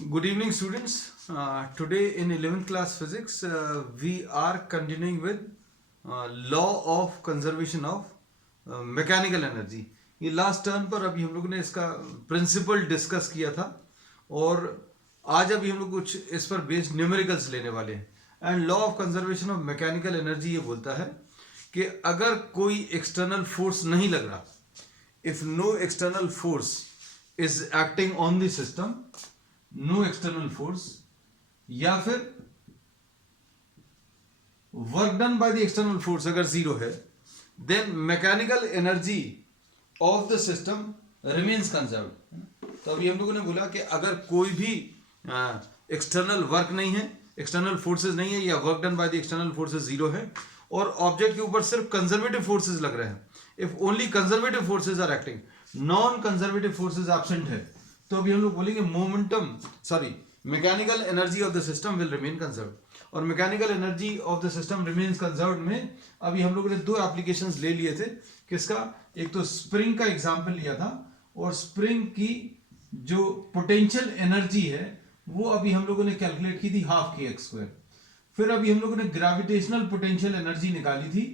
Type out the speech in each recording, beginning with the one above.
Good evening, students. Today in 11th class physics, we are continuing with law of conservation of mechanical energy. ये last turn पर अभी हम लोगों ने इसका प्रिंसिपल डिस्कस किया था और आज अभी हम लोग कुछ इस पर बेस्ड न्यूमेरिकल्स लेने वाले हैं. And law of conservation of mechanical energy ये बोलता है कि अगर कोई एक्सटर्नल फोर्स नहीं लग रहा, if no external force is acting on the system, no external force, या फिर work done by the external force अगर जीरो है, then mechanical energy of the system remains conserved. तो अभी हम लोगों ने बोला कि अगर कोई भी एक्सटर्नल वर्क नहीं है, एक्सटर्नल फोर्सेस नहीं है, या work done by the external forces zero है और ऑब्जेक्ट के ऊपर सिर्फ कंजर्वेटिव फोर्सेस लग रहे हैं, if only conservative forces are acting, non conservative forces absent है, तो अभी हम लोग बोलेंगे mechanical energy of the system will remain conserved. और mechanical energy of the system remains conserved में अभी हम लोगों ने दो एप्लीकेशंस ले लिए थे. किसका? एक तो स्प्रिंग का एग्जांपल लिया था, और स्प्रिंग की जो पोटेंशियल एनर्जी है वो अभी हम लोगों ने कैलकुलेट की थी ½ kx². फिर अभी हम लोगों ने ग्रेविटेशनल पोटेंशियल एनर्जी निकाली थी,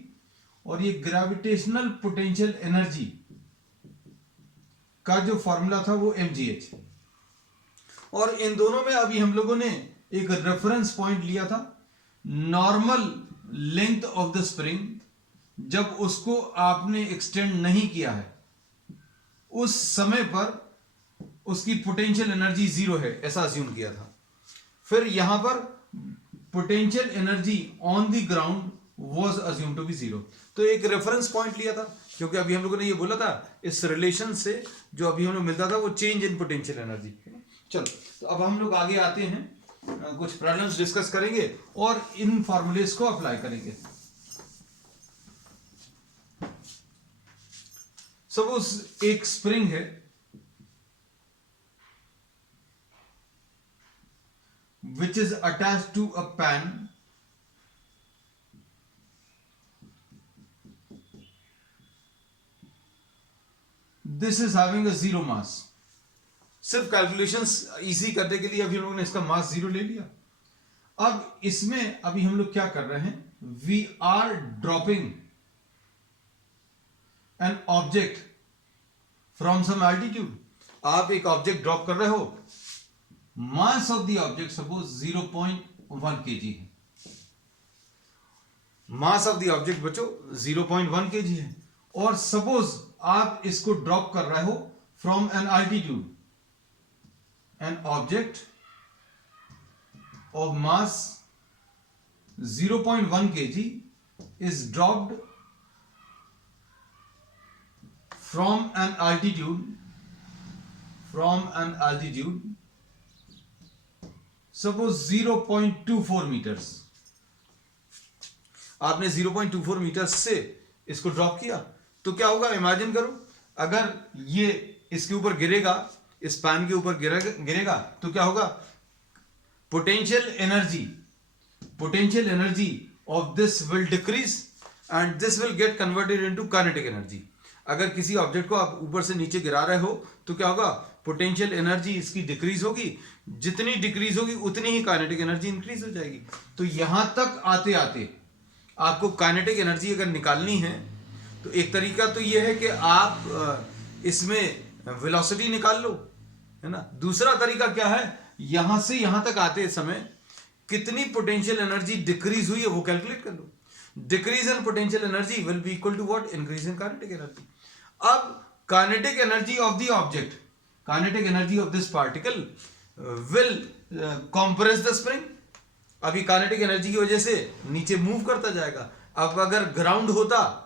और ये ग्रेविटेशनल पोटेंशियल एनर्जी का जो फॉर्मूला था वो mgh. और इन दोनों में अभी हम लोगों ने एक रेफरेंस पॉइंट लिया था, normal length of the spring जब उसको आपने एक्सटेंड नहीं किया है उस समय पर उसकी पोटेंशियल एनर्जी जीरो है, ऐसा अज्यूम किया था. फिर यहां पर potential energy on the ground was assume to be zero. तो एक रेफरेंस पॉइंट लिया था, क्योंकि अभी हम लोगों ने ये बोला था इस रिलेशन से जो अभी हमें मिलता था वो चेंज इन पोटेंशियल एनर्जी. चलो, तो अब हम लोग आगे आते हैं, कुछ प्रॉब्लम्स डिस्कस करेंगे और इन फॉर्मूलेस को अप्लाई करेंगे. सपोज एक स्प्रिंग है which is attached to a pan this is having a zero mass. सिर्फ कैलकुलेशंस इजी करने के लिए अभी हम लोगों ने इसका मास जीरो ले लिया. अब इसमें अभी हम लोग क्या कर रहे हैं, we are dropping an object from some altitude. आप एक ऑब्जेक्ट ड्रॉप कर रहे हो, mass of the object suppose 0.1 kg है. मास ऑफ द ऑब्जेक्ट बच्चों 0.1 kg है, और सपोज आप इसको ड्रॉप कर रहे हो from an altitude. An object of mass 0.1 kg is dropped from an altitude suppose 0.24 meters. आपने 0.24 मीटर्स से इसको ड्रॉप किया तो क्या होगा, इमेजिन करो अगर ये इसके ऊपर गिरेगा, इस पैन के ऊपर गिरेगा तो क्या होगा, potential energy of this will decrease and this will get converted into kinetic energy. अगर किसी ऑब्जेक्ट को आप ऊपर से नीचे गिरा रहे हो तो क्या होगा, पोटेंशियल एनर्जी इसकी डिक्रीज होगी, जितनी डिक्रीज होगी उतनी ही काइनेटिक एनर्जी इंक्रीज हो जाएगी. तो यहां तक आते आते आपको काइनेटिक एनर्जी अगर निकालनी है तो एक तरीका तो यह है कि आप इसमें वेलोसिटी निकाल लो, है ना. दूसरा तरीका क्या है, यहां से यहां तक आते समय कितनी पोटेंशियल एनर्जी डिक्रीज हुई है वो कैलकुलेट कर लो. Decrease in potential energy will be equal to what, increase in kinetic energy. अब kinetic energy of the object, kinetic energy of this particle will compress the spring. अभी kinetic energy की वजह से नीचे मूव करता जाएगा. अब अगर ग्राउंड होता,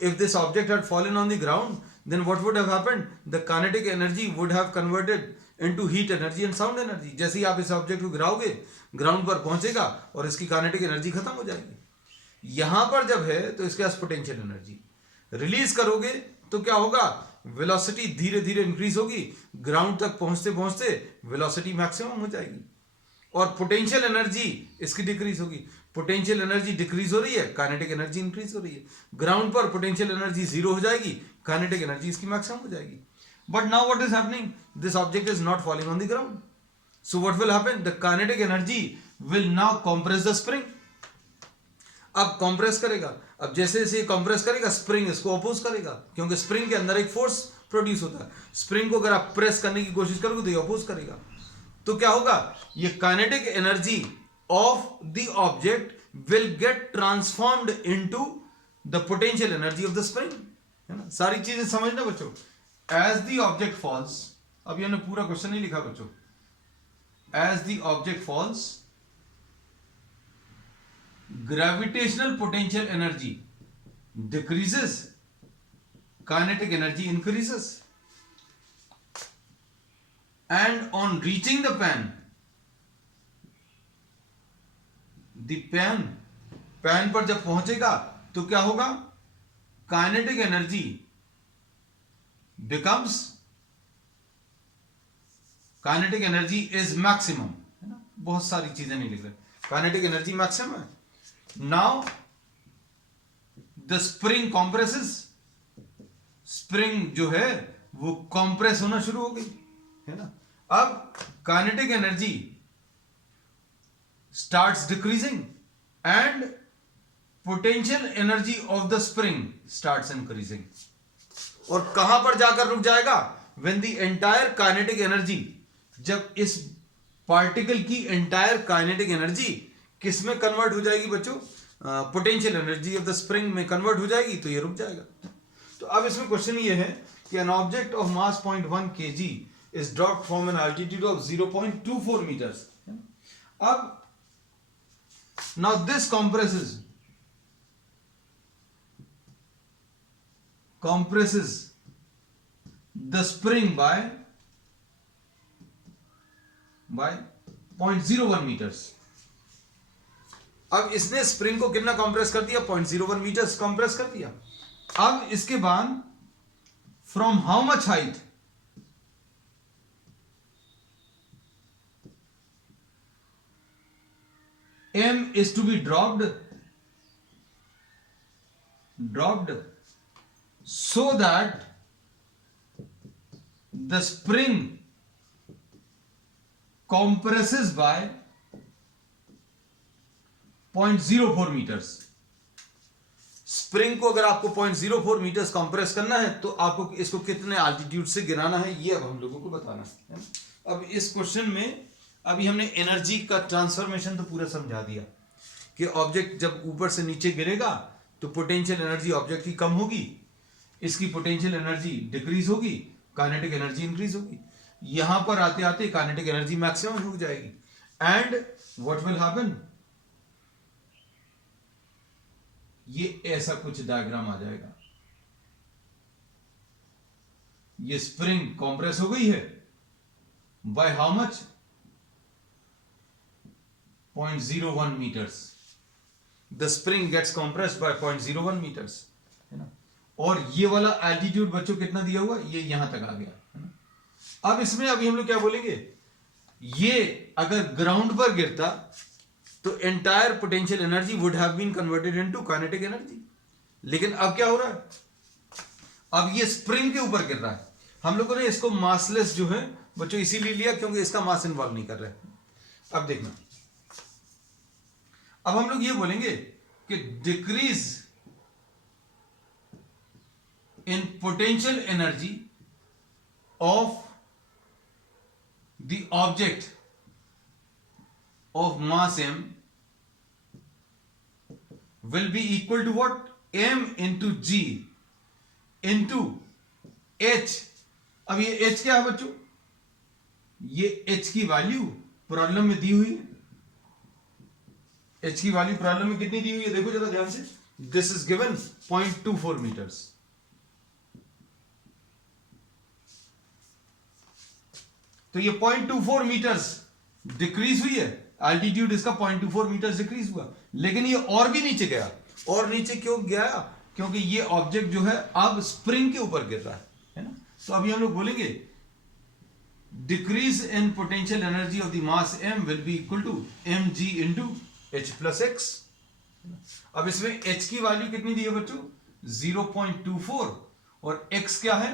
if this object had fallen on the ground, then what would have happened, the kinetic energy would have converted into heat energy and sound energy. जैसे ही आप इस ऑब्जेक्ट को गिराओगे ग्राउंड पर पहुंचेगा और इसकी काइनेटिक एनर्जी खत्म हो जाएगी. यहां पर जब है तो इसके पास पोटेंशियल एनर्जी, रिलीज करोगे तो क्या होगा, वेलोसिटी धीरे धीरे इंक्रीज होगी, ग्राउंड तक पहुंचते पहुंचते वेलोसिटी मैक्सिमम हो जाएगी और पोटेंशियल एनर्जी इसकी डिक्रीज होगी. पोटेंशियल एनर्जी डिक्रीज हो रही है, काइनेटिक एनर्जी इंक्रीज हो रही है. ग्राउंड पर पोटेंशियल एनर्जी जीरो हो जाएगी, काइनेटिक एनर्जी इसकी मैक्सिमम हो जाएगी. But now what is happening, this object is not falling on the ground. So what will happen? The kinetic energy will now compress the spring. अब compress करेगा, अब जैसे जैसे ये कंप्रेस करेगा स्प्रिंग इसको अपोज करेगा, क्योंकि स्प्रिंग के अंदर एक फोर्स प्रोड्यूस होता है. स्प्रिंग को अगर आप प्रेस करने की कोशिश करोगे तो ये अपोज करेगा. तो क्या होगा? ये kinetic energy of the object will get transformed into the potential energy of the spring. है ना? सारी चीजें समझना बच्चों. एज द ऑब्जेक्ट फॉल्स, अब ये हमने पूरा क्वेश्चन नहीं लिखा बच्चों. As the object falls, gravitational potential energy decreases, kinetic energy increases, and on reaching the pan, the pan पर जब पहुंचेगा तो क्या होगा? kinetic energy becomes, kinetic energy is maximum. है ना? बहुत सारी चीजें नहीं लिख रहे. kinetic energy maximum है. Now the spring compresses, spring जो है वो compress होना शुरू हो गई, है ना? अब kinetic energy starts decreasing and potential energy of the spring starts increasing. और कहां पर जाकर रुक जाएगा? When the entire kinetic energy, जब इस पार्टिकल की entire kinetic energy किस में कन्वर्ट हो जाएगी बच्चों? Potential energy of the spring में कन्वर्ट हो जाएगी, तो ये रुक जाएगा. तो अब इसमें क्वेश्चन ये है कि an object of mass 0.1 kg is dropped from an altitude of 0.24 metres. अब now this compresses the spring by 0.01 meters. अब इसने स्प्रिंग को कितना कंप्रेस कर दिया? 0.01 मीटर्स कंप्रेस कर दिया. अब इसके बाद from how much height? m is to be dropped so that the spring compresses by 0.04 metres. Spring को अगर आपको 0.04 मीटर्स कंप्रेस करना है तो आपको इसको कितने एल्टीट्यूड से गिराना है, ये अब हम लोगों को बताना है. अब इस क्वेश्चन में अभी हमने एनर्जी का ट्रांसफॉर्मेशन तो पूरा समझा दिया कि ऑब्जेक्ट जब ऊपर से नीचे गिरेगा तो पोटेंशियल एनर्जी ऑब्जेक्ट की कम होगी, इसकी पोटेंशियल एनर्जी डिक्रीज होगी, काइनेटिक एनर्जी इंक्रीज होगी. यहां पर आते आते काइनेटिक एनर्जी मैक्सिमम हो जाएगी. And what will happen? ये ऐसा कुछ डायग्राम आ जाएगा. ये स्प्रिंग कंप्रेस हो गई है by how much? 0.01 meters. The spring gets compressed by 0.01 meters. है ना? और ये वाला एल्टीट्यूड बच्चों कितना दिया हुआ? ये यहां तक आ गया, है ना? अब इसमें अभी हम लोग क्या बोलेंगे? ये अगर ग्राउंड पर गिरता तो entire potential energy would have been converted into kinetic energy. लेकिन अब क्या हो रहा है? अब ये स्प्रिंग के ऊपर गिर रहा है. हम लोगों ने इसको मासलेस जो है बच्चों इसीलिए लिया क्योंकि इसका मास इन्वॉल्व नहीं कर रहा है. अब देखना, अब हम लोग ये बोलेंगे कि decrease in potential energy of the object of mass m will be equal to what? m into g into h. अब ये h क्या है बच्चों? ये h की वैल्यू प्रॉब्लम में दी हुई है. h की वैल्यू प्रॉब्लम में कितनी दी हुई है? देखो जरा ध्यान से. This is given 0.24 metres. तो ये 0.24 मीटर्स डिक्रीज हुई है. एल्टीट्यूड इसका 0.24 मीटर डिक्रीज हुआ, लेकिन ये और भी नीचे गया. और नीचे क्यों गया? क्योंकि ये ऑब्जेक्ट जो है अब स्प्रिंग के ऊपर गिर रहा है ना? तो अभी हम लोग बोलेंगे decrease in potential energy of the mass m will be equal to mg into h plus x. अब इसमें h की वैल्यू कितनी दी है बच्चों? 0.24. और x क्या है?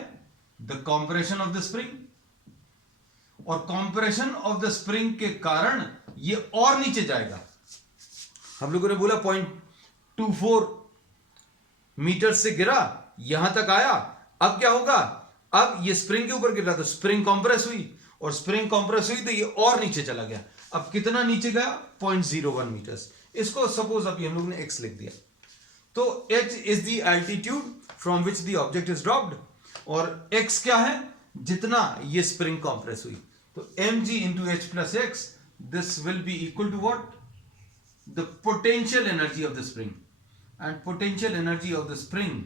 The compression of the spring. और कंप्रेशन ऑफ द स्प्रिंग के कारण ये और नीचे जाएगा। हम लोगों ने बोला 0.24 मीटर से गिरा, यहां तक आया। अब क्या होगा, अब ये स्प्रिंग के ऊपर गिरा तो स्प्रिंग कंप्रेस हुई, और स्प्रिंग कंप्रेस हुई तो ये और नीचे चला गया। अब कितना नीचे गया, 0.01 मीटर्स। इसको सपोज अभी हम लोग ने x लिख दिया। तो h is the altitude from which the object is dropped, और x क्या है, जितना ये स्प्रिंग कंप्रेस हुई। तो mg into h plus x, this will be equal to what, the potential energy of the spring, and potential energy of the spring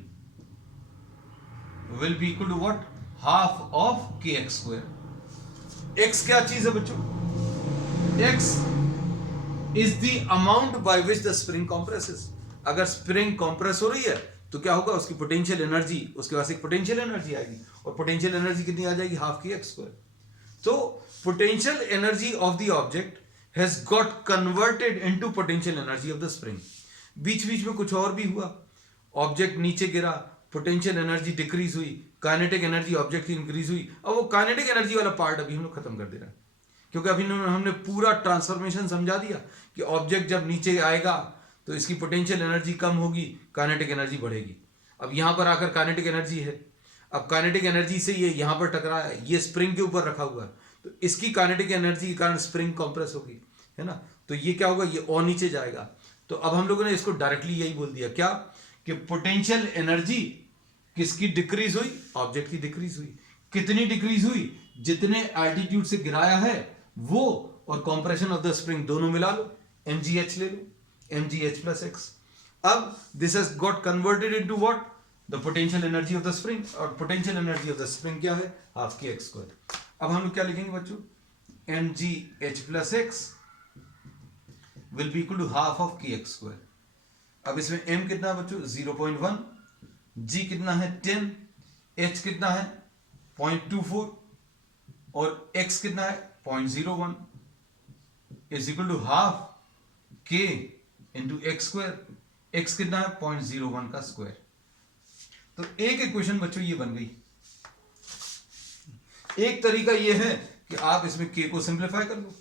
will be equal to what, half of kx square. x क्या चीज है बच्चों, x is the amount by which the spring compresses. अगर spring compress हो रही है तो क्या होगा, उसकी पोटेंशियल एनर्जी, उसके पास एक पोटेंशियल एनर्जी आएगी, और पोटेंशियल एनर्जी कितनी आ जाएगी, हाफ kx स्क्वायर। तो potential energy of the object has got converted into potential energy of the spring. बीच बीच में कुछ और भी हुआ, ऑब्जेक्ट नीचे गिरा, पोटेंशियल एनर्जी डिक्रीज हुई, काइनेटिक एनर्जी ऑब्जेक्ट की इंक्रीज हुई। अब वो काइनेटिक एनर्जी वाला पार्ट अभी हम लोग खत्म कर दे रहे हैं, क्योंकि अभी हमने पूरा ट्रांसफॉर्मेशन समझा दिया कि ऑब्जेक्ट जब नीचे आएगा तो इसकी पोटेंशियल एनर्जी कम होगी, काइनेटिक एनर्जी बढ़ेगी। अब यहां पर आकर काइनेटिक एनर्जी है, अब काइनेटिक एनर्जी से ये यहां पर टकरा है, ये स्प्रिंग के ऊपर रखा हुआ है, तो इसकी काइनेटिक एनर्जी के कारण स्प्रिंग कंप्रेस होगी, है ना। तो ये क्या होगा, ये और नीचे जाएगा। तो अब हम लोगों ने इसको डायरेक्टली यही बोल दिया क्या, कि पोटेंशियल एनर्जी किसकी डिक्रीज हुई, ऑब्जेक्ट की डिक्रीज हुई। कितनी डिक्रीज हुई, जितने एल्टीट्यूड से गिराया है वो, और कंप्रेशन ऑफ द स्प्रिंग दोनों मिला लो, mgh ले लो, mgh प्लस एक्स। अब this has got converted into what, the potential energy of the spring, और potential energy of the spring क्या है, हाफ kx स्क्वायर। अब हम लोग क्या लिखेंगे बच्चों, mgh plus x will be equal to half of kx square. अब इसमें m कितना है बच्चों, 0.1, g कितना है 10, h कितना है 0.24, और x कितना है 0.01, is equal to half k into x square. x कितना है 0.01 का स्क्वायर। तो एक इक्वेशन बच्चों ये बन गई। एक तरीका ये है कि आप इसमें k को सिंप्लीफाई कर लो,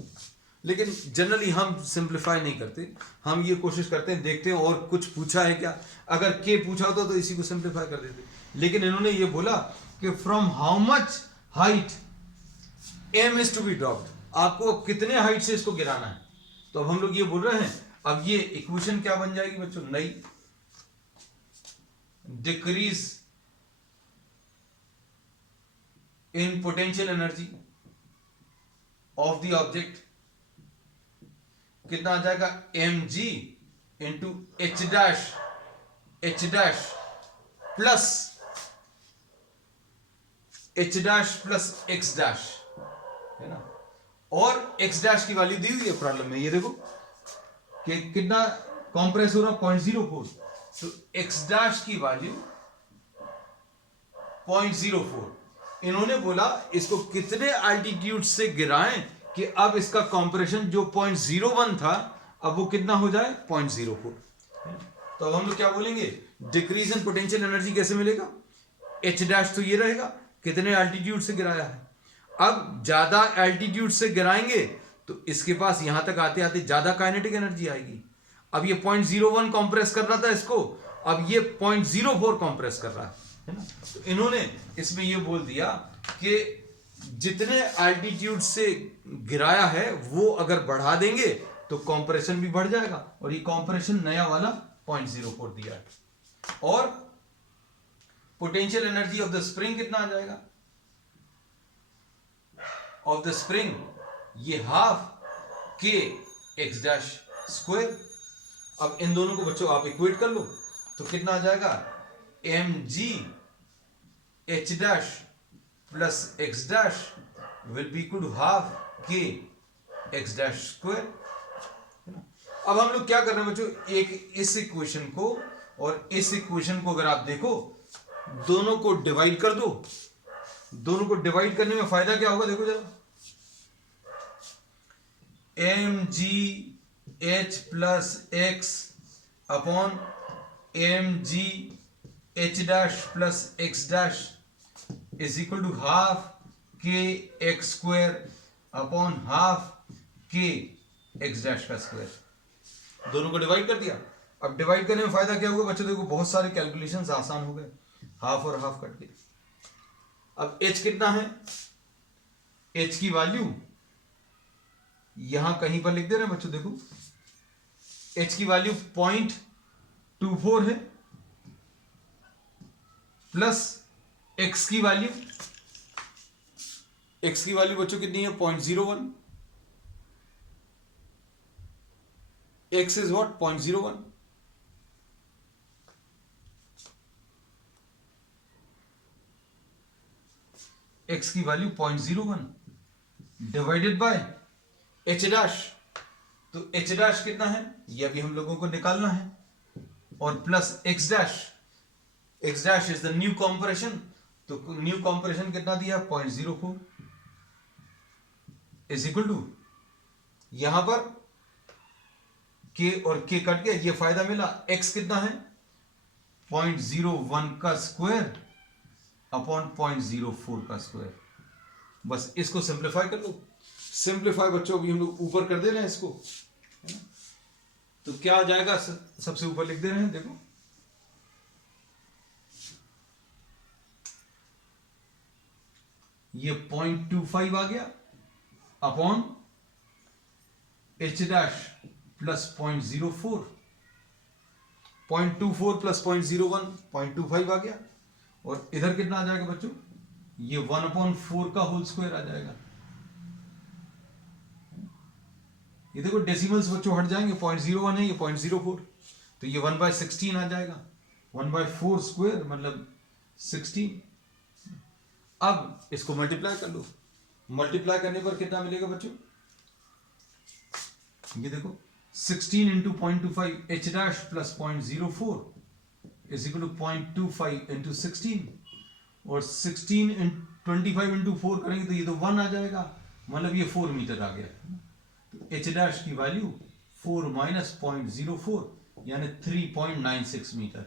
लेकिन जनरली हम सिंप्लीफाई नहीं करते, हम ये कोशिश करते हैं, देखते हैं और कुछ पूछा है क्या, अगर k पूछा होता तो इसी को सिंप्लीफाई कर देते। लेकिन इन्होंने ये बोला कि from how much height m is to be dropped, आपको कितने हाइट से इसको गिराना है। तो अब हम लोग ये बोल रहे हैं, अब ये इक्वेशन क्या बन जाएगी बच्चों, नई, decrease in potential energy of the object, कितना आ जाएगा, mg into h dash plus x dash, है ना। और x डैश की वैल्यू दी हुई है प्रॉब्लम में, ये देखो कि कितना कंप्रेस हो रहा, 0.04, तो x डैश की वैल्यू 0.04। इन्होंने बोला इसको कितने एल्टीट्यूड से गिराएं कि अब इसका कंप्रेशन जो 0.01 था अब वो कितना हो जाए, 0.04। तो अब हम लोग क्या बोलेंगे, डिक्रीज इन पोटेंशियल एनर्जी कैसे मिलेगा, h डैश तो ये रहेगा, कितने एल्टीट्यूड से गिराया है। अब ज्यादा एल्टीट्यूड से गिराएंगे तो इसके पास यहां तक आते आते ज्यादा काइनेटिक एनर्जी आएगी। अब ये 0.01 कंप्रेस कर रहा था इसको, अब ये 0.04 कंप्रेस कर रहा है ना। तो इन्होंने इसमें ये बोल दिया कि जितने एल्टीट्यूड से गिराया है वो अगर बढ़ा देंगे तो कंप्रेशन भी बढ़ जाएगा, और ये कंप्रेशन नया वाला 0.04 दिया है। और potential energy of the spring कितना आ जाएगा, ऑफ द स्प्रिंग, ये half k x dash square. अब इन दोनों को बच्चों आप इक्वेट कर लो तो कितना आ जाएगा, mg h dash plus x dash will be equal to half k x dash square. अब हम लोग क्या कर रहे हैं बच्चों, एक इस इक्वेशन को और इस इक्वेशन को अगर आप देखो, दोनों को डिवाइड कर दो। दोनों को डिवाइड करने में फायदा क्या होगा, देखो जरा, mgh plus x upon mgh dash plus x dash is equal to half k x square upon half k x dash का स्क्वायर। दोनों को डिवाइड कर दिया। अब डिवाइड करने में फायदा क्या होगा बच्चों, देखो बहुत सारे कैलकुलेशंस आसान हो गए, हाफ और हाफ कट गए। अब h कितना है, h की वैल्यू यहां कहीं पर लिख दे रहे हैं बच्चों, देखो h की वैल्यू 0.24 है, प्लस x की वैल्यू, x की वैल्यू बच्चों कितनी है 0.01, x इज व्हाट 0.01, x की value 0.01 divided by h dash, तो h डैश कितना है ये अभी हम लोगों को निकालना है, और plus x dash is the new compression, तो न्यू कॉम्प्रेशन कितना दिया 0.04 इज इक्वल टू, यहां पर k और k कट गया, ये फायदा मिला, x कितना है 0.01 का स्क्वायर अपॉन 0.04 का स्क्वायर। बस इसको सिंप्लीफाई कर लो, सिंप्लीफाई बच्चों अभी हम लोग ऊपर कर दे रहे हैं इसको, है ना? तो क्या आ जाएगा, सबसे ऊपर लिख दे रहे हैं, देखो ये 0.25 आ गया upon h dash plus 0.04, 0.24 plus 0.01 0.25 आ गया, और इधर कितना आ जाएगा बच्चों, ये 1/4 का होल स्क्वायर आ जाएगा। ये देखो डेसिमल्स बच्चों हट जाएंगे, 0.01 है ये 0.04, तो ये 1/16 आ जाएगा, 1/4 स्क्वायर मतलब 16। अब इसको मल्टीप्लाई कर लो, मल्टीप्लाई करने पर कितना मिलेगा बच्चों, ये देखो 16 into 0.25 h dash plus 0.04 is equal to 0.25 into 16, और 16 25 इंटू 4 करेंगे तो ये तो 1 आ जाएगा, मतलब ये 4 मीटर आ गया। तो h डैश की वैल्यू 4 माइनस 0.04 यानी 3.96 मीटर।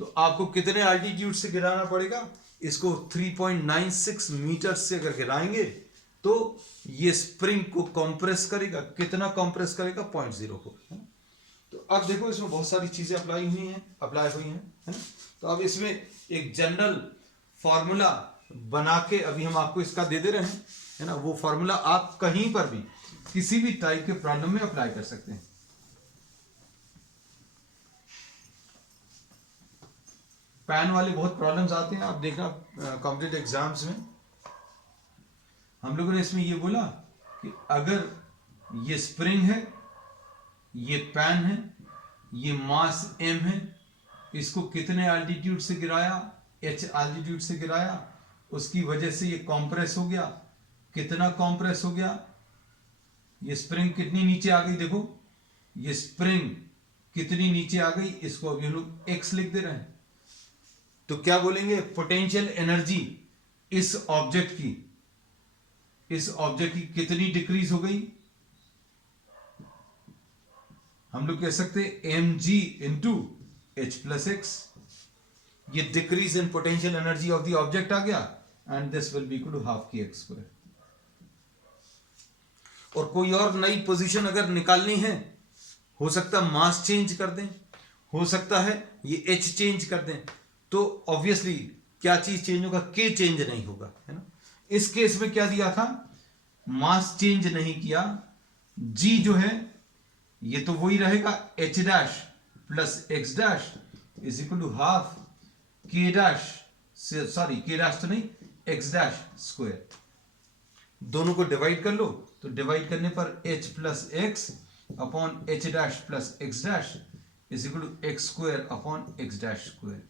तो आपको कितने एल्टीट्यूड से गिराना पड़ेगा इसको, 3.96 मीटर से अगर गिराएंगे तो ये स्प्रिंग को कंप्रेस करेगा, कितना कंप्रेस करेगा 0.04। तो अब देखो इसमें बहुत सारी चीजें अप्लाई हुई हैं, है ना। तो अब इसमें एक जनरल फॉर्मूला बना के अभी हम आपको इसका दे दे रहे हैं, है ना। वो फॉर्मूला आप कहीं पर भी किसी भी टाइप के प्रॉब्लम में अप्लाई कर सकते हैं। पैन वाले बहुत प्रॉब्लम्स आते हैं, आप देखना कॉम्पिटेटिव एग्जाम्स में। हम लोगों ने इसमें ये बोला कि अगर ये स्प्रिंग है, ये पैन है, ये मास m है, इसको कितने एल्टीट्यूड से गिराया, h एल्टीट्यूड से गिराया, उसकी वजह से ये कॉम्प्रेस हो गया, कितना कॉम्प्रेस हो गया, ये स्प्रिंग कितनी नीचे आ गई, देखो ये स्प्रिंग कितनी नीचे आ गई, इसको अभी हम लोग x लिख दे रहे हैं। तो क्या बोलेंगे, पोटेंशियल एनर्जी इस ऑब्जेक्ट की कितनी डिक्रीज हो गई, हम लोग कह सकते हैं mg into h plus x, ये decrease in potential energy of the object आ गया, and this will be equal to half k x square. और कोई और नई पोजीशन अगर निकालनी है, हो सकता है मास चेंज कर दें, हो सकता है ये h चेंज कर दें, तो ऑब्वियसली क्या चीज चेंज होगा, k चेंज नहीं होगा, है ना। इस केस में क्या दिया था, मास चेंज नहीं किया, g जो है ये तो वही रहेगा, h dash plus x dash is equal to half k dash से, सॉरी k डैश तो नहीं, x डैश स्क्वायर। दोनों को डिवाइड कर लो, तो डिवाइड करने पर h plus x upon h dash plus x dash is equal to x square upon x dash square.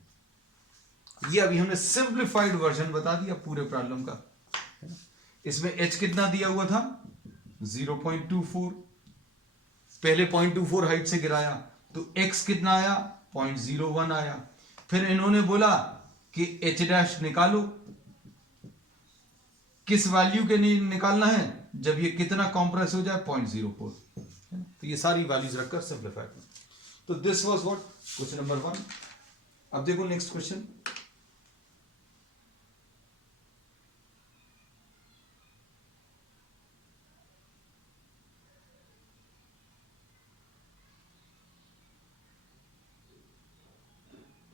ये अभी हमने सिंप्लीफाइड वर्जन बता दिया पूरे प्रॉब्लम का। इसमें h कितना दिया हुआ था 0.24, पहले 0.24 हाइट से गिराया, तो x कितना आया 0.01 आया। फिर इन्होंने बोला कि h डैश निकालो, किस वैल्यू के लिए निकालना है, जब ये कितना कॉम्प्रेस हो जाए 0.04, तो ये सारी वैल्यूज रखकर सिंप्लीफाई करो। तो this was what question number 1। अब देखो नेक्स्ट क्वेश्चन,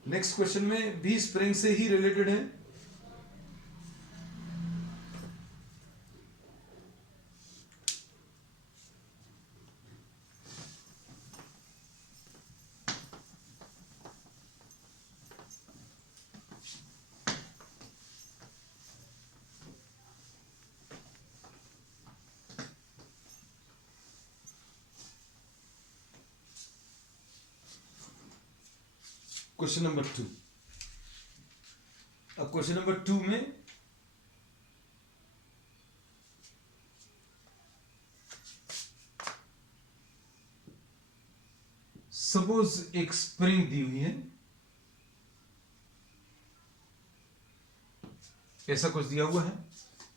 नेक्स्ट क्वेश्चन में भी स्प्रिंग से ही रिलेटेड है। Question number 2। अब क्वेश्चन नंबर 2 में सपोज एक स्प्रिंग दी हुई है, ऐसा कुछ दिया हुआ है,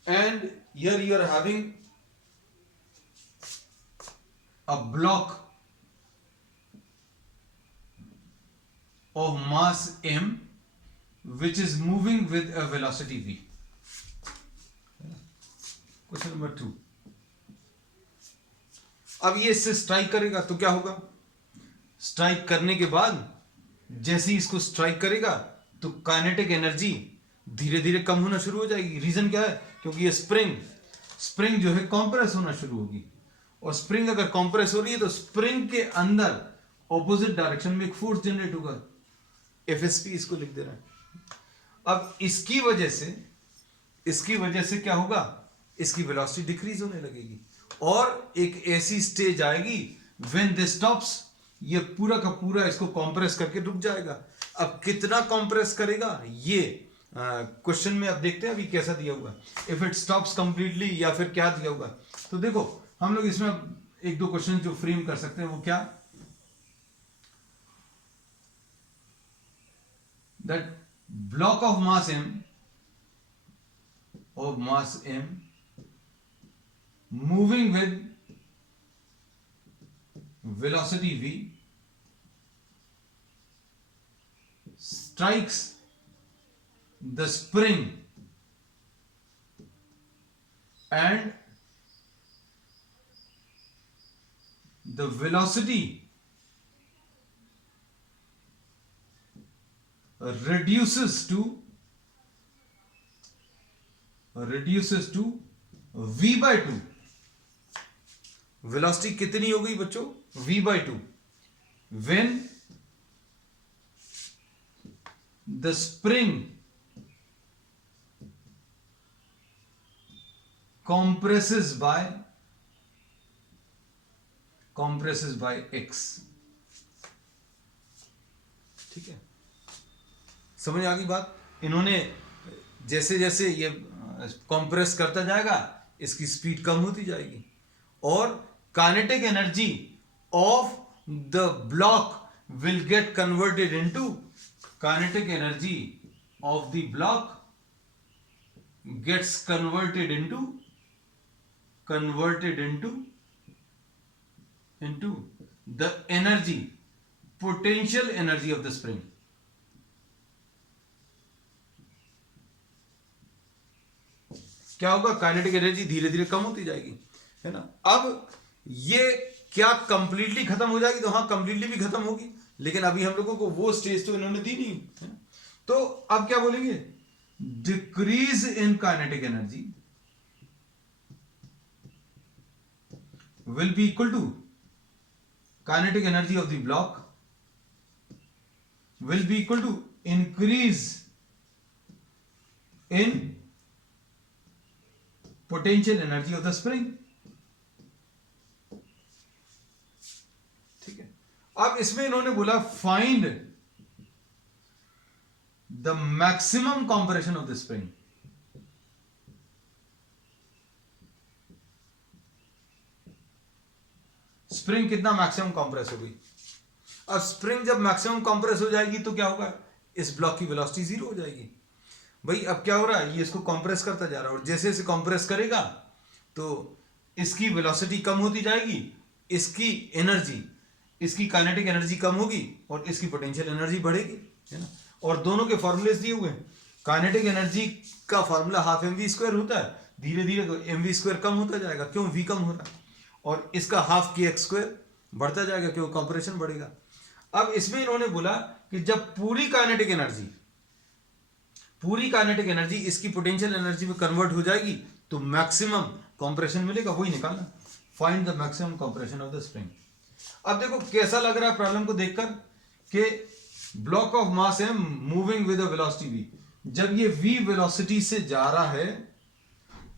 and here you are having a block of mass m which is moving with a velocity v. Question number 2। अब ये इससे स्ट्राइक करेगा तो क्या होगा? स्ट्राइक करने के बाद जैसे ही इसको स्ट्राइक करेगा तो काइनेटिक एनर्जी धीरे धीरे कम होना शुरू हो जाएगी। रीजन क्या है? क्योंकि ये स्प्रिंग जो है कॉम्प्रेस होना शुरू होगी, और स्प्रिंग अगर कॉम्प्रेस हो रही है तो स्प्रिंग के अंदर ऑपोजिट डायरेक्शन में एक फोर्स जनरेट होगा, एफएसपी इसको लिख दे रहा है। अब इसकी वजह से क्या होगा? इसकी वेलोसिटी डिक्रीज होने लगेगी और एक ऐसी स्टेज आएगी व्हेन दिस स्टॉप्स, ये पूरा का पूरा इसको कंप्रेस करके रुक जाएगा। अब कितना कंप्रेस करेगा ये क्वेश्चन में अब देखते हैं अभी कैसा दिया हुआ, इफ इट स्टॉप्स कंप्लीटली या फिर क्या दिया हुआ। तो देखो हम लोग इसमें एक दो क्वेश्चन जो फ्रेम कर सकते हैं वो क्या, that block of mass m moving with velocity v strikes the spring and the velocity reduces to v by 2। Velocity कितनी हो गई बच्चों? v by 2 when the spring compresses by x। ठीक है, समझ आ गई बात? इन्होंने जैसे जैसे ये कंप्रेस करता जाएगा इसकी स्पीड कम होती जाएगी, और kinetic energy of the block will get converted into kinetic energy of the block gets converted into the energy, potential energy of the spring. क्या होगा? काइनेटिक एनर्जी धीरे धीरे कम होती जाएगी, है ना। अब ये क्या कंप्लीटली खत्म हो जाएगी? तो हाँ, कंप्लीटली भी खत्म होगी, लेकिन अभी हम लोगों को वो स्टेज तो इन्होंने दी नहीं है। तो अब क्या बोलेंगे? Decrease in kinetic energy will be equal to kinetic energy of the block will be equal to increase in potential energy of the spring. ठीक है, अब इसमें इन्होंने बोला find the maximum compression of the spring. Spring कितना maximum compress हो गई? अब स्प्रिंग जब मैक्सिमम कंप्रेस हो जाएगी तो क्या होगा? इस ब्लॉक की वेलोसिटी जीरो हो जाएगी। भाई अब क्या हो रहा है? ये इसको कंप्रेस करता जा रहा है, और जैसे जैसे कंप्रेस करेगा तो इसकी वेलोसिटी कम होती जाएगी, इसकी एनर्जी, इसकी काइनेटिक एनर्जी कम होगी और इसकी पोटेंशियल एनर्जी बढ़ेगी, है ना। और दोनों के फॉर्मूलेस दिए हुए हैं। काइनेटिक एनर्जी का formula half m v square होता है, धीरे धीरे एम वी स्क्वायर कम होता जाएगा, क्यों? वी कम हो रहा है, और इसका हाफ के एक्स स्क्वायर बढ़ता जाएगा, क्यों? कंप्रेशन बढ़ेगा। अब इसमें इन्होंने बोला कि जब पूरी काइनेटिक एनर्जी इसकी पोटेंशियल एनर्जी में कन्वर्ट हो जाएगी तो मैक्सिमम कंप्रेशन मिलेगा, वही निकालना। Find the maximum compression of the spring. अब देखो कैसा लग रहा है प्रॉब्लम को देखकर कि ब्लॉक ऑफ मास है moving with a velocity v, जब ये v वेलोसिटी से जा रहा है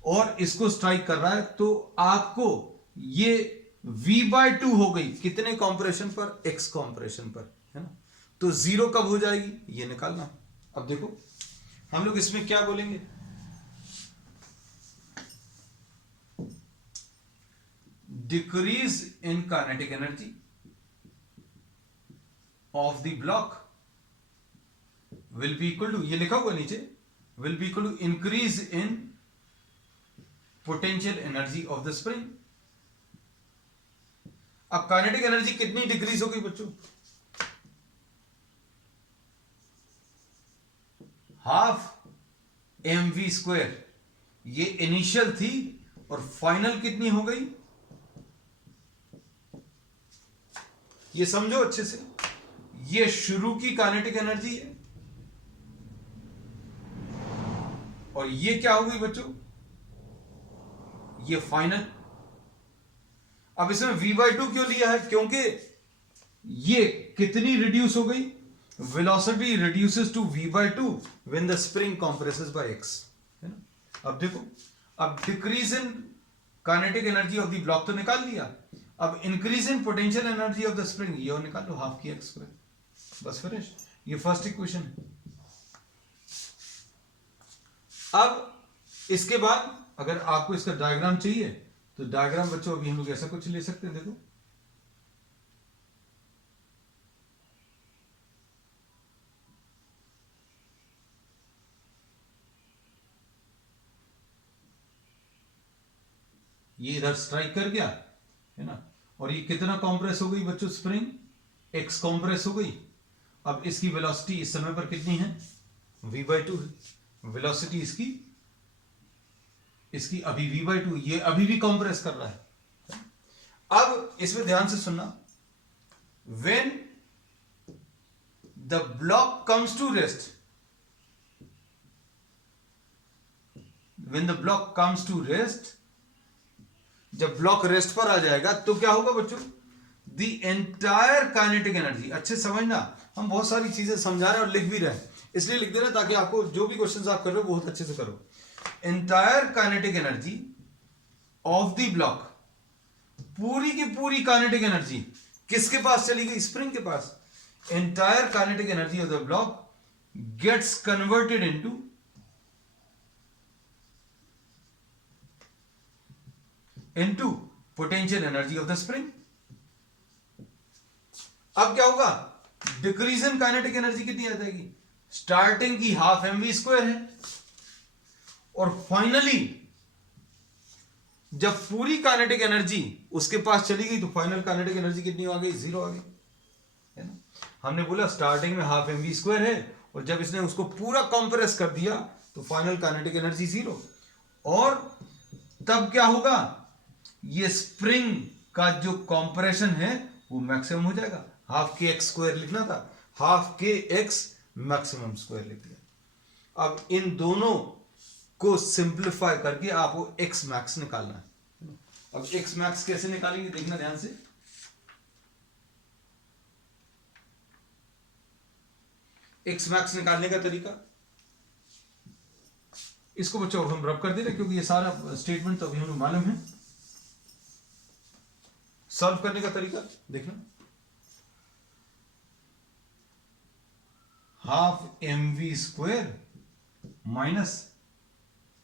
और इसको स्ट्राइक कर रहा है तो आपको ये v/2 हो गई कितने कंप्रेशन पर, x कंप्रेशन पर, है ना। तो जीरो कब हो जाएगी ये निकालना। अब देखो हम लोग इसमें क्या बोलेंगे, decrease in kinetic energy of the block will be equal to, ये लिखा हुआ नीचे, will be equal to increase in potential energy of the spring. अब काइनेटिक एनर्जी कितनी डिक्रीज होगी बच्चों, हाफ mv²। ये इनिशियल थी और फाइनल कितनी हो गई, ये समझो अच्छे से, ये शुरू की काइनेटिक एनर्जी है और ये क्या हो गई बच्चों, ये फाइनल। अब इसमें v/2 क्यों लिया है, क्योंकि ये कितनी रिड्यूस हो गई, velocity reduces to v/2 when the spring compresses by x, है ना। अब देखो, अब decrease in kinetic energy of the block तो निकाल लिया, अब increase in potential energy of the spring ये और निकाल लो, हाफ की x², बस फिनिश। ये फर्स्ट इक्वेशन है। अब इसके बाद अगर आपको इसका डायग्राम चाहिए तो डायग्राम बच्चों अभी हम लोग ऐसा कुछ ले सकते हैं, देखो ये इधर स्ट्राइक कर गया, है ना, और ये कितना कॉम्प्रेस हो गई बच्चों, स्प्रिंग x कॉम्प्रेस हो गई। अब इसकी वेलोसिटी इस समय पर कितनी है, v/2 है वेलोसिटी इसकी अभी v/2, ये अभी भी कॉम्प्रेस कर रहा है। अब इसमें ध्यान से सुनना, when the block comes to rest, when the block comes to rest, जब ब्लॉक रेस्ट पर आ जाएगा तो क्या होगा बच्चों, द एंटायर काइनेटिक एनर्जी, अच्छे समझना, हम बहुत सारी चीजें समझा रहे हैं और लिख भी रहे हैं, इसलिए लिख दे रहे हैं ताकि आपको जो भी क्वेश्चंस आप कर रहे हो बहुत अच्छे से करो। Entire kinetic energy of the block, पूरी की पूरी काइनेटिक एनर्जी किसके पास चली गई, स्प्रिंग के पास। Entire kinetic energy of the block gets converted into potential energy of the spring. अब क्या होगा, डिक्रीज इन काइनेटिक एनर्जी कितनी आ जाएगी, स्टार्टिंग की हाफ mv² है और फाइनली जब पूरी काइनेटिक एनर्जी उसके पास चली गई तो फाइनल काइनेटिक एनर्जी कितनी आ गई, जीरो आ गई, है ना। हमने बोला स्टार्टिंग में हाफ mv² है और जब इसने उसको पूरा कंप्रेस कर दिया तो फाइनल काइनेटिक एनर्जी जीरो। और तब क्या होगा, ये स्प्रिंग का जो कंप्रेशन है वो मैक्सिमम हो जाएगा, हाफ के x² लिखना था, हाफ के x मैक्सिमम स्क्वायर लिख दिया। अब इन दोनों को सिंप्लीफाई करके आपको x मैक्स निकालना है। अब x मैक्स कैसे निकालेंगे देखना ध्यान से, x मैक्स निकालने का तरीका, इसको बच्चों हम रब कर दे रहे क्योंकि ये सारा स्टेटमेंट तो अभी हमें मालूम है। सॉल्व करने का तरीका देखना, half mv² minus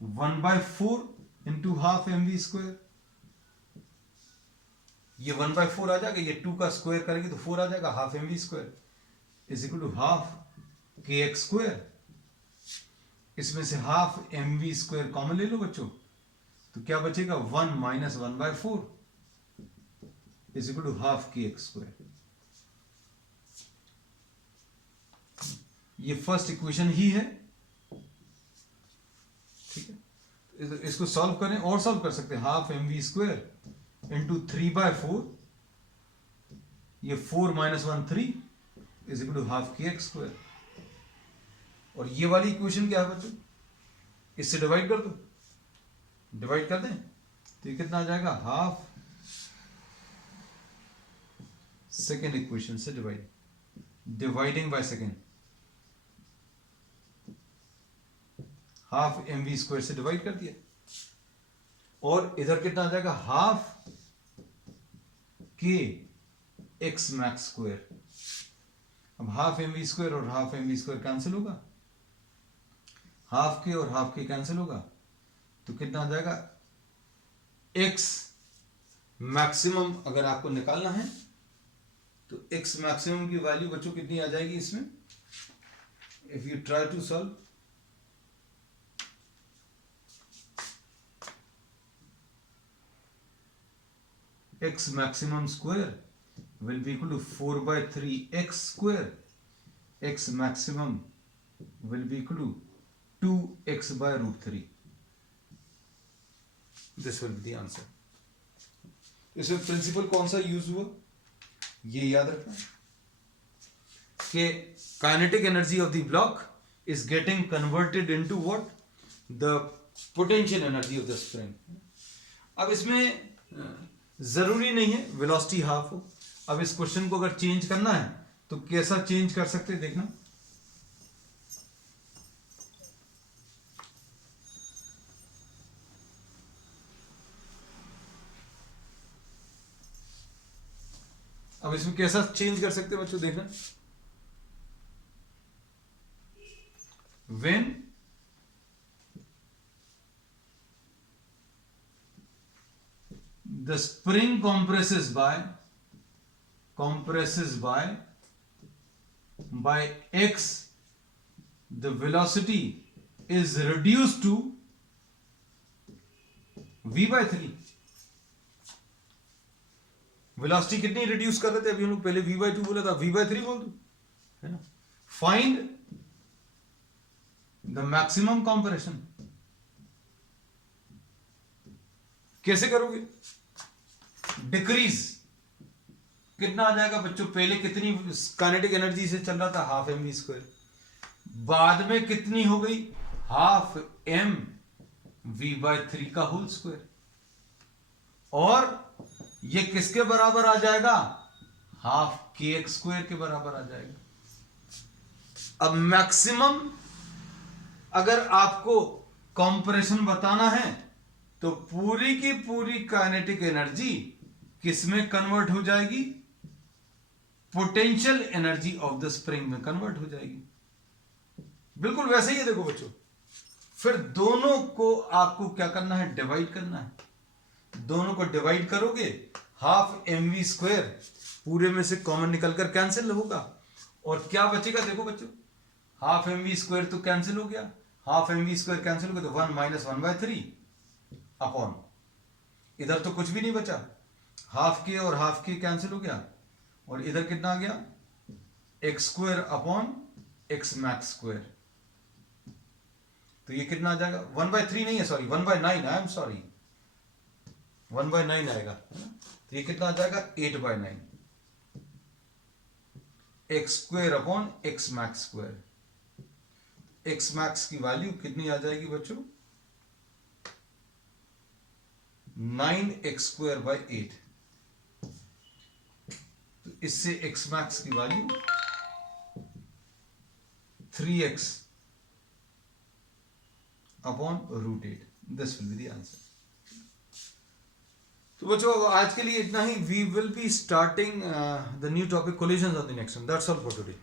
1/4 into half mv², ये 1/4 आ जाएगा, ये 2 का स्क्वायर करेंगे तो 4 आ जाएगा, half mv² is equal to half kx²। इसमें से हाफ mv² कॉमन ले लो बच्चों, तो क्या बचेगा, 1 minus 1/4 is equal to half kx²। ये फर्स्ट इक्वेशन ही है, ठीक है। इसको सॉल्व करें और सॉल्व कर सकते हैं, हाफ mv² इंटू 3/4, ये 4 minus 1 3 is equal to half k x square. और ये वाली इक्वेशन क्या है बच्चों, इससे डिवाइड कर दो, डिवाइड कर दें तो ये कितना आ जाएगा, हाफ सेकेंड इक्वेशन से divide, dividing by second, half m v square से डिवाइड कर दिया। और इधर कितना आ जाएगा, half k x max square. अब हाफ एम वी स्क्वायर और half m v square cancel होगा, हाफ के और हाफ के कैंसिल होगा, तो कितना आ जाएगा, एक्स मैक्सिमम अगर आपको निकालना है तो एक्स मैक्सिमम की वैल्यू बच्चों कितनी आ जाएगी इसमें, if you try to solve, x maximum square will be equal to 4 by 3 x square, x maximum will be equal to 2x by root 3. This will be the answer. इसमें principal कौन सा use हुआ, ये याद रखना कि kinetic energy of the block is getting converted into what, the potential energy of the spring. अब इसमें जरूरी नहीं है वेलोसिटी हाफ हो। अब इस क्वेश्चन को अगर चेंज करना है तो कैसा चेंज कर सकते हैं, देखना। अब इसमें कैसा चेंज कर सकते हैं बच्चों, देखना। When the spring compresses by x, the velocity is reduced to v by 3। Velocity कितनी रिड्यूस कर रहे थे, अभी हम लोग पहले v by 2 बोला था, v by 3 बोल दो, है ना। फाइंड द मैक्सिमम कंप्रेशन, कैसे करोगे, डिक्रीज कितना आ जाएगा बच्चों, पहले कितनी काइनेटिक एनर्जी से चल रहा था, हाफ एम वी स्क्वायर, बाद में कितनी हो गई, हाफ एम वी बाय 3 का होल स्क्वायर, और ये किसके बराबर आ जाएगा, हाफ के एक्स स्क्वायर के बराबर आ जाएगा। अब मैक्सिमम अगर आपको कंप्रेशन बताना है तो पूरी की पूरी काइनेटिक एनर्जी किसमें कन्वर्ट हो जाएगी, potential energy of the spring में कन्वर्ट हो जाएगी। बिल्कुल वैसे ही है, देखो बच्चों, फिर दोनों को आपको क्या करना है, डिवाइड करना है। दोनों को डिवाइड करोगे, हाफ एम वी स्क्वायर पूरे में से कॉमन निकलकर कैंसिल होगा, और क्या बचेगा, देखो बच्चों, हाफ एम वी स्क्वायर तो कैंसिल हो गया, half m v square cancel हो गया, तो 1 माइनस 1 बाय 3 अपॉन, इधर तो कुछ भी नहीं बचा, हाफ के और हाफ के कैंसिल हो गया, और इधर कितना आ गया, x square upon x max square, तो ये कितना आ जाएगा, 1 बाय 3 नहीं है, sorry 1 by 9, I am sorry, 1 by 9 आएगा, तो ये कितना आ जाएगा, 8 by 9, x square upon x max square. X max की वैल्यू कितनी आ जाएगी बच्चों, 9x स्क्वायर बाय 8, तो इससे x मैक्स की value 3x upon root 8, this will be the answer. तो बच्चों आज के लिए इतना ही। We will be starting the new topic collisions on the next one. That's all for today.